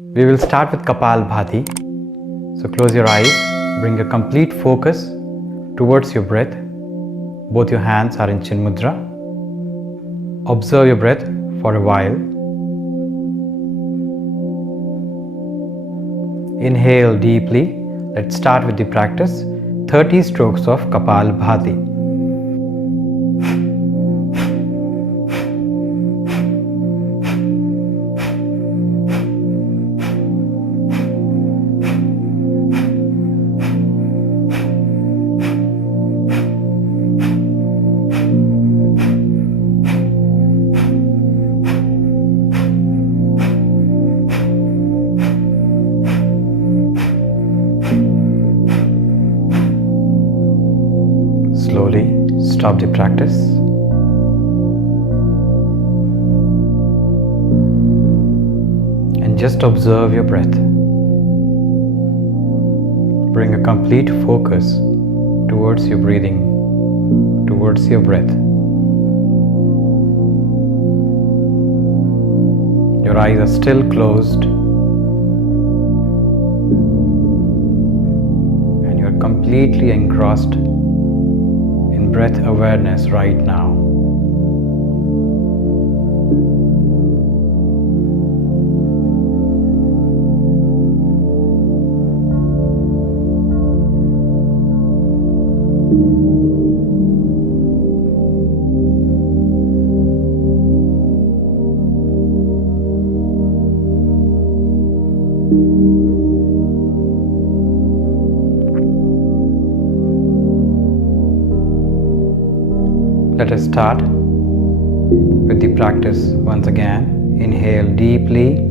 We will start with Kapalbhati. So close your eyes, bring a complete focus towards your breath. Both your hands are in Chin Mudra. Observe your breath for a while. Inhale deeply. Let's start with the practice. 30 strokes of Kapalbhati. Slowly stop the practice and just observe your breath. Bring a complete focus towards your breathing, towards your breath. Your eyes are still closed and you're completely engrossed in breath awareness right now. Let us start with the practice once again. Inhale deeply.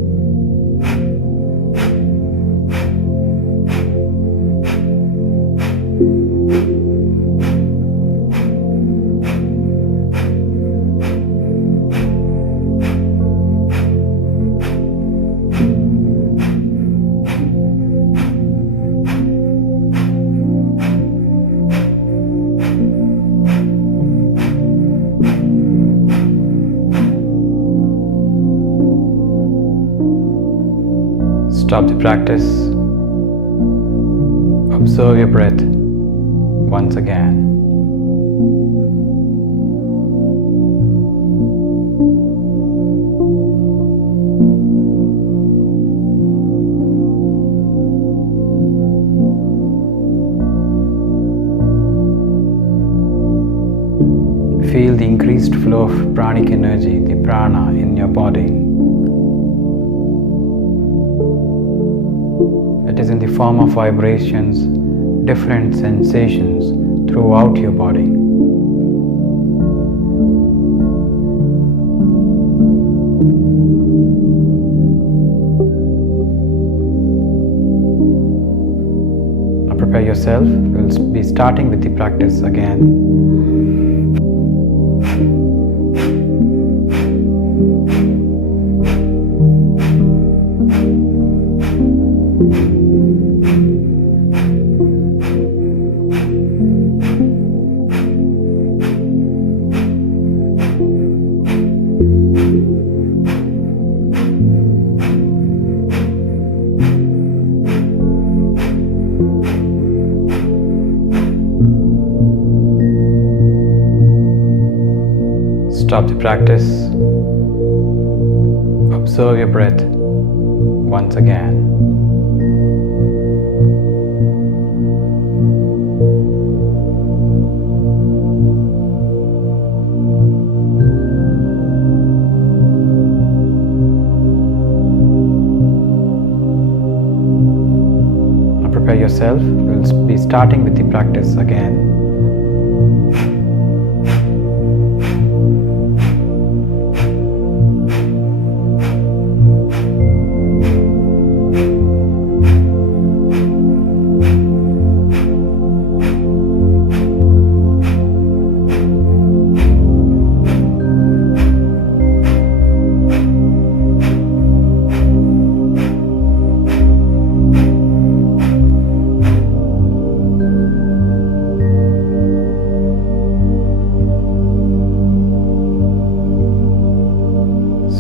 Stop the practice. Observe your breath once again. Feel the increased flow of pranic energy, the prana in your body. It is in the form of vibrations, different sensations throughout your body. Now prepare yourself. We will be starting with the practice again. Stop the practice. Observe your breath once again. Now prepare yourself. We'll be starting with the practice again.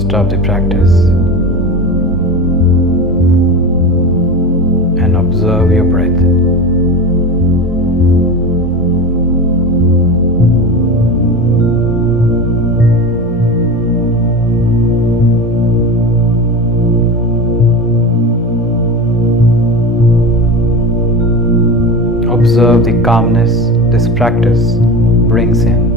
Stop the practice. observe your breath. Observe the calmness this practice brings in.